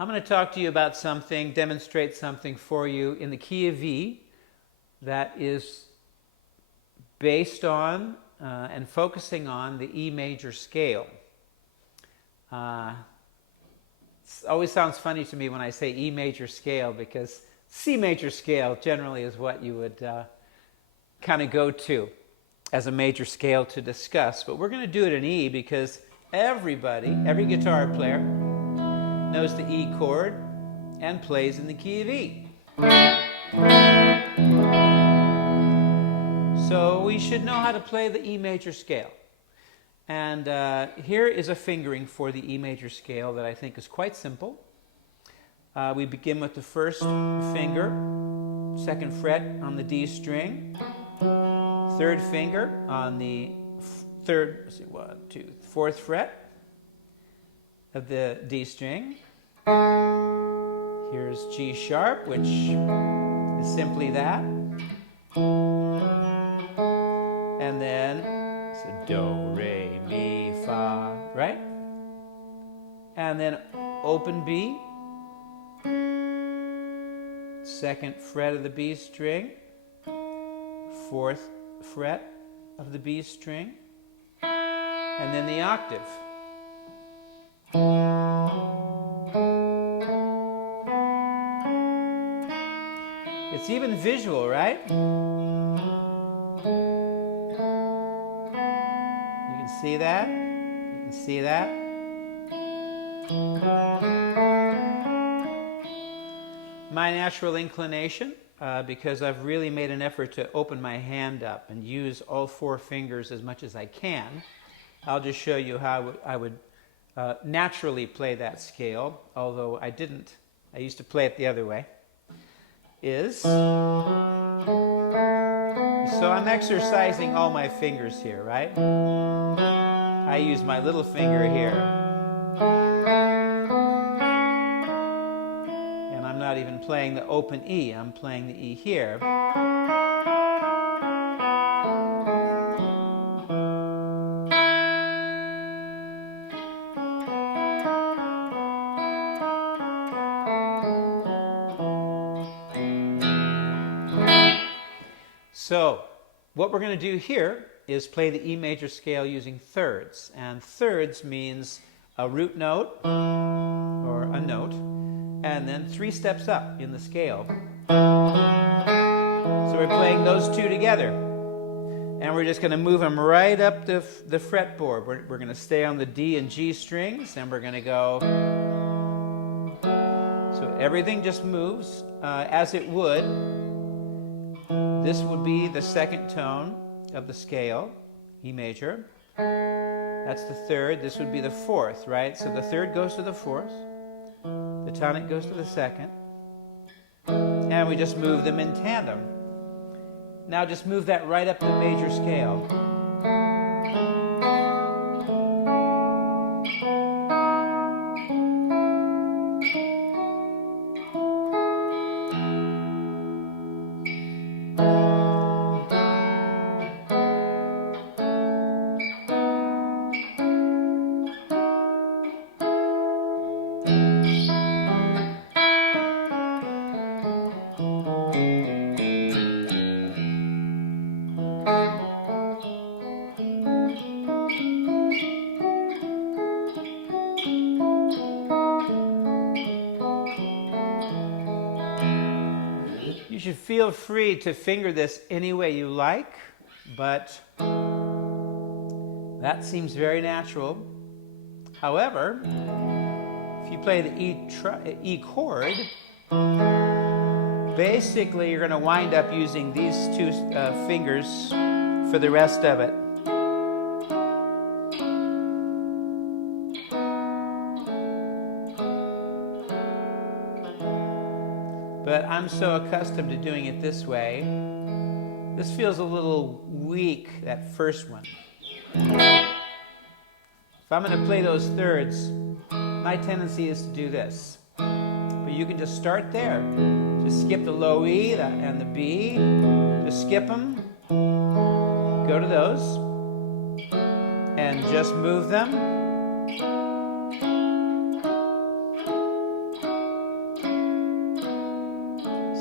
I'm going to talk to you about something, demonstrate something for you in the key of E that is based on and focusing on the E major scale. It always sounds funny to me when I say E major scale, because C major scale generally is what you would kind of go to as a major scale to discuss. But we're going to do it in E because everybody, every guitar player, knows the E chord and plays in the key of E. So we should know how to play the E major scale. And here is a fingering for the E major scale that I think is quite simple. We begin with the first finger, second fret on the D string, third finger on the fourth fret of the D string. Here's G sharp, which is simply that. And then so do, re, mi, fa, right? And then open B, second fret of the B string, fourth fret of the B string, and then the octave. It's even visual, right? You can see that. You can see that. My natural inclination, because I've really made an effort to open my hand up and use all four fingers as much as I can, I'll just show you how I would naturally play that scale, although I didn't. I used to play it the other way. So I'm exercising all my fingers here, right? I use my little finger here. And I'm not even playing the open E, I'm playing the E here. So, what we're going to do here is play the E major scale using thirds. And thirds means a root note, or a note, and then 3 steps up in the scale. So we're playing those two together. And we're just going to move them right up the fretboard. We're going to stay on the D and G strings, and we're going to go. So everything just moves as it would. This would be the second tone of the scale, E major. That's the third. This would be the fourth, right? So the third goes to the fourth. The tonic goes to the second. And we just move them in tandem. Now just move that right up the major scale. You should feel free to finger this any way you like, but that seems very natural. However, if you play the E chord, basically you're going to wind up using these two fingers for the rest of it. But I'm so accustomed to doing it this way. This feels a little weak, that first one. If I'm going to play those thirds, my tendency is to do this. But you can just start there. Just skip the low E and the B. Just skip them. Go to those. And just move them.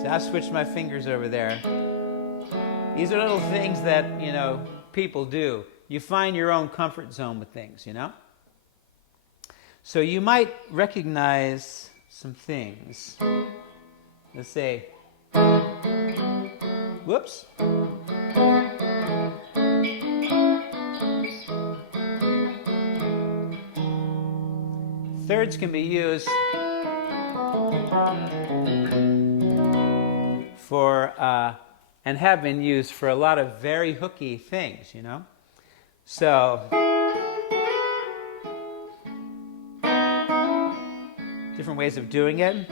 See, I switched my fingers over there. These are little things that, you know, people do. You find your own comfort zone with things, you know? So you might recognize some things. Let's say, whoops. Thirds can be used for, and have been used for a lot of very hooky things, you know? So, different ways of doing it.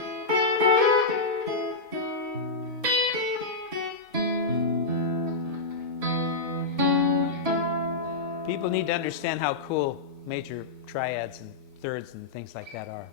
People need to understand how cool major triads and thirds and things like that are.